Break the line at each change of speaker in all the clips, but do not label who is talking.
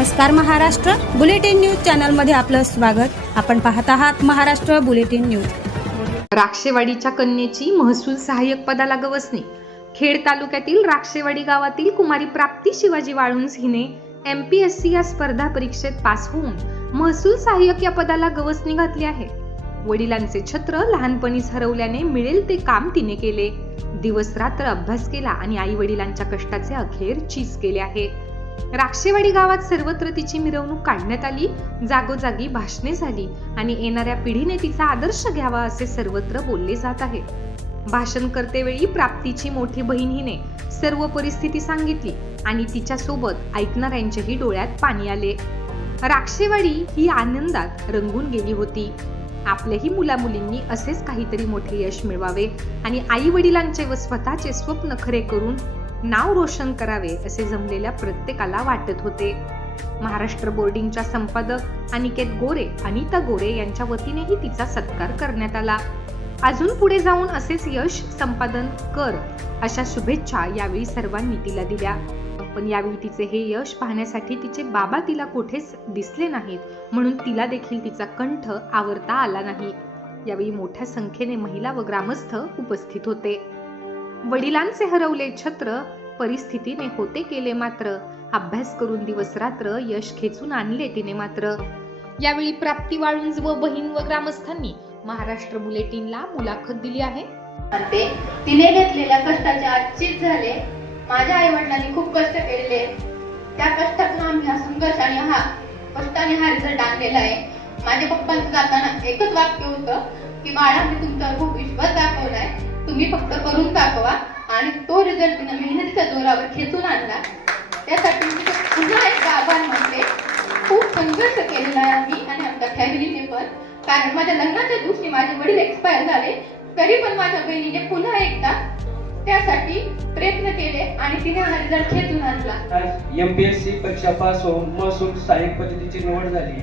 नमस्कार Maharashtra. Bulletin news चॅनलमध्ये आपलं स्वागत. आपण पाहत आहात महाराष्ट्र बुलेटिन न्यूज.
राक्षेवाडीच्या कन्येची महसूल सहाय्यक पदाला गवसणी. खेड तालुक्यातील राक्षेवाडी गावातील कुमारी प्राप्ती शिवाजी वाळुंज हिने एम पी एस सी या स्पर्धा परीक्षेत पास होऊन महसूल सहाय्यक या पदाला गवसणी घातली आहे. वडिलांचे छत्र लहानपणीच हरवल्याने मिळेल ते काम तिने केले. दिवस रात्र अभ्यास केला आणि आई वडिलांच्या कष्टाचे अखेर चीज केले आहे. राक्षेवाडी गावात सर्वत्र तिची मिरवणूक काढण्यात आली जागोजागी भाषणे झाली आणि येणाऱ्या पिढीने तिचा आदर्श घ्यावा असे सर्वत्र बोलले जात आहे. भाषण करतेवेळी प्राप्तीची मोठी बहीण हिने सर्व परिस्थिती सांगितली आणि तिच्या सोबत ऐकणाऱ्यांच्याही डोळ्यात पाणी आले. राक्षेवाडी ही आनंदात रंगून गेली होती. आपल्याही मुलामुलींनी असेच काहीतरी मोठे यश मिळवावे आणि आई वडिलांचे व स्वतःचे स्वप्न खरे करून नाव रोशन करावे असे जमलेल्या प्रत्येकाला वाटत होते. महाराष्ट्र बोर्डिंगच्या संपादक अनिकेत गोरे अनिता गोरे यांच्या वतीनेही तिचा सत्कार करण्यात आला. अजून पुढे जाऊन असेच यश संपादन कर अशा शुभेच्छा यावेळी सर्वांनी तिला दिल्या. पण यावेळी तिचे हे यश पाहण्यासाठी तिचे बाबा तिला कुठेच दिसले नाहीत म्हणून तिला देखील तिचा कंठ आवरता आला नाही. यावेळी मोठ्या संख्येने महिला व ग्रामस्थ उपस्थित होते. वडिलांचे हरवले छत्र परिस्थितीने होते केले मात्र. अभ्यास करून दिवस रात्र यश खेचून आणले तिने मात्र. यावेळी प्राप्ती वाळुंज व बहीण व ग्रामस्थांनी महाराष्ट्र बुलेटिनला मुलाखत दिली आहे.
म्हणते तिने घेतलेल्या कष्टाचे आजचीच झाले. माझ्या आई वडिलांनी खूप कष्ट केलेले. त्या कष्टातून आम्ही हा संघर्ष आणि हा कष्टाने हा रिझल्ट आणलेला आहे. माझ्या पप्पांचं जाताना एकच वाक्य होतं की बाळा मी तुमच्यावर खूप विश्वास दाखवलाय. तुम्ही फक्त करून दाखवा. आणि तो रिझल्ट तिनं मेहनतीच्या जोरावर खेचून आणला. त्यासाठी मी पुन्हा एक आभार म्हणते खूप संघर्ष केलेला आहे मी आणि आमच्या फॅमिलीने पण. कारण माझ्या लग्नाच्या दिवशी माझे वडील एक्सपायर झाले. तरी पण माझ्या बहिणीने पुन्हा एकदा त्यासाठी प्रयत्न केले आणि तिने हा रिझल्ट खेचून आणला.
आज एमपीएससी परीक्षा पास होऊन महसूल सहाय्यक पद्धतीची निवड झाली.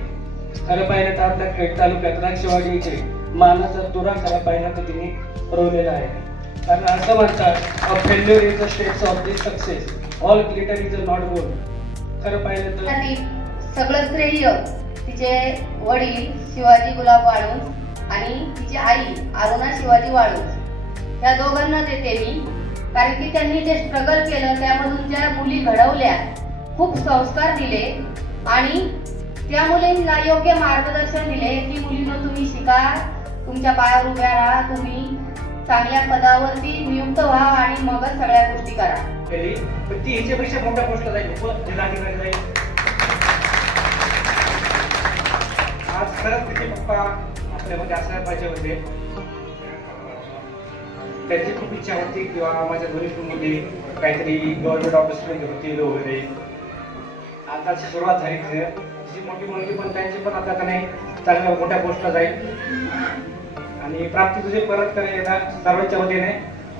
खरं पाहिलं तर आपल्या खेड तालुक्यात राक्षवाडी इथे मानाचा तुरा खरा पाहिला तर तिने रोवलेला आहे. कारण असं म्हणतात a failure is the status of the success all glitter is a not gold खरं पाहिलं तर
सगळं श्रेय तिचे वडील शिवाजी गुलाब वाळून आणि तिची आई अरुणा शिवाजी वाळून या दोघांना देते मी कारण की त्यांनी जे स्ट्रगल केलं त्यामधून ज्या मुली घडवल्या खूप संस्कार दिले आणि त्या मुलींना योग्य मार्गदर्शन दिले. की मुलींना तुम्ही शिका तुमच्या पायावर उभ्या राहा तुम्ही चांगल्या पदावरती नियुक्त व्हा आणि मगच सगळ्या गोष्टी करा.
केली. पण ती हिच्यापेक्षा मोठ्या पोस्टला जाईल व हो, जिल्हाधिकारी जाईल आज खरंच तिचे पप्पा आपल्यामध्ये असायला पाहिजे होते. त्यांची खूप इच्छा होती किंवा माझ्या दोन्ही मुली काहीतरी गव्हर्नमेंट ऑफिसमध्ये होतील वगैरे. आता सुरुवात झाली खरं. तिची मोठी मुलगी पण त्यांची पण आता का नाही चांगल्या मोठ्या पोस्टला जाईल आणि प्राप्ती तुझे परत करेल सर्वांच्या वतीने.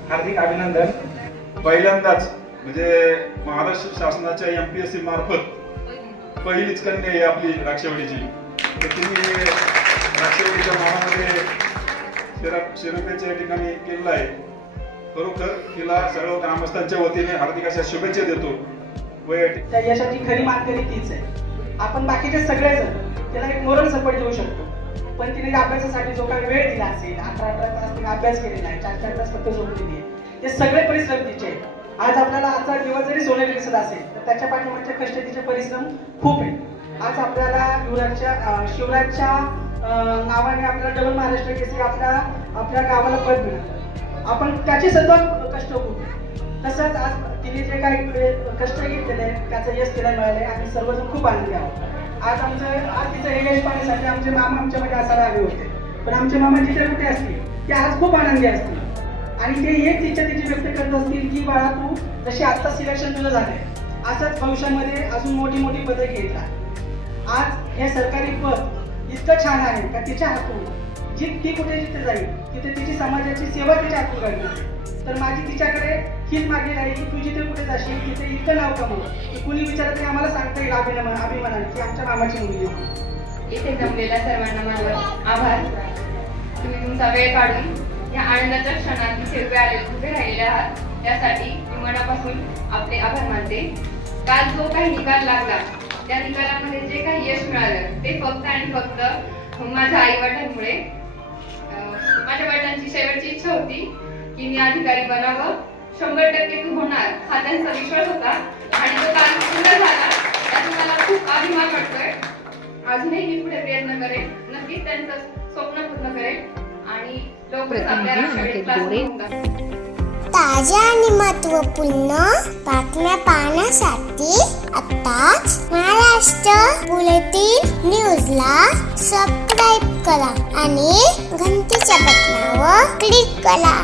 हार्दिक अभिनंदन.
पहिल्यांदाच म्हणजे महाराष्ट्र शासनाच्या एम पी एस सी मार्फत पहिलीच कन्या आहे आपली राक्षवाडीची तर तिने राक्षवाडीच्या मानामध्ये शिरा शिरोपेच्या ठिकाणी केलेलं आहे. खरोखर तिला सर्व ग्रामस्थांच्या वतीने हार्दिक अशा शुभेच्छा देतो.
त्या यशाची खरी मानकरी तीच आहे. आपण बाकीचे सगळेजण त्याला एक मोरल सपोर्ट देऊ शकतो. पण तिने अभ्यासासाठी जो काही वेळ दिला असेल अठरा अठरा तास तिने अभ्यास केलेला आहे चार चार तास फक्त झोपलेली आहे. ते सगळे परिश्रम तिचे. आहेत. आज आपल्याला आजचा दिवस जरी सोनेरी दिसत असेल तर त्याच्या पाठीमागचे कष्ट तिचे परिश्रम खूप आहे आज आपल्याला युवराजच्या शिवराजच्या नावाने आपल्याला डबल महाराष्ट्र केसरी आपल्या आपल्या गावाला पद मिळालं. आपण त्याचे सुद्धा कष्ट खूप तसंच आज तिने जे काही कष्ट घेतलेले आहेत त्याचं यश तिला मिळालंय. आणि सर्वजण खूप आनंदी आहोत. आज आमचं आज तिचं रिलेश यश पाहण्यासाठी आमचे मामा आमच्यामध्ये असायला आले होते. पण आमचे मामा जिथे कुठे असतील ते आज खूप आनंदी असतील. आणि ते हेच इच्छा तिची व्यक्त करत असतील की बाळा तू जशी आत्ता सिलेक्शन तुझं झालंय असंच भविष्यामध्ये अजून मोठी मोठी पदं घेत राहा आज हे सरकारी पद इतकं छान आहे का तिच्या हातून जी ती कुठे जिथे जाईल तिथे तिची समाजाची सेवा तिच्या हातून घडणार तर माझी तिच्याकडे हीच मागणी राहील की तू जिथे कुठे जाशील तिथे इतकं नाव कमव की कुणी विचारत नाही आम्हाला सांगता येईल अभिनम अभिमानाने की आमच्या मामाची मुलगी
इथे जमलेल्या सर्वांना माझा आभार. तुम्ही तुमचा वेळ काढून या आनंदाच्या क्षणात इथे उभे आले उभे राहिलेले आहात. त्यासाठी मी मनापासून आपले आभार मानते. काल जो काही निकाल लागला त्या निकालामध्ये जे काही यश मिळालं ते फक्त आणि फक्त माझ्या आईवडिलांमुळे वडिलांची शेवटची इच्छा होती की मी अधिकारी बनावं. शंभर टक्के तू होणार. हा त्यांचा विश्वास होता. आणि तो काल पूर्ण झाला. त्याचा मला खूप अभिमान वाटतोय. अजूनही मी पुढे प्रयत्न करेन. नक्कीच त्यांचं स्वप्न पूर्ण करेन. आणि लवकरच आपल्या राष्ट्रवादी क्लास होऊन
ताज्या आणि महत्त्वपूर्ण बातम्या पाहण्यासाठी महाराष्ट्र बुलेटिन न्यूजला सबस्क्राईब करा आणि घंटीच्या बटनावर क्लिक करा.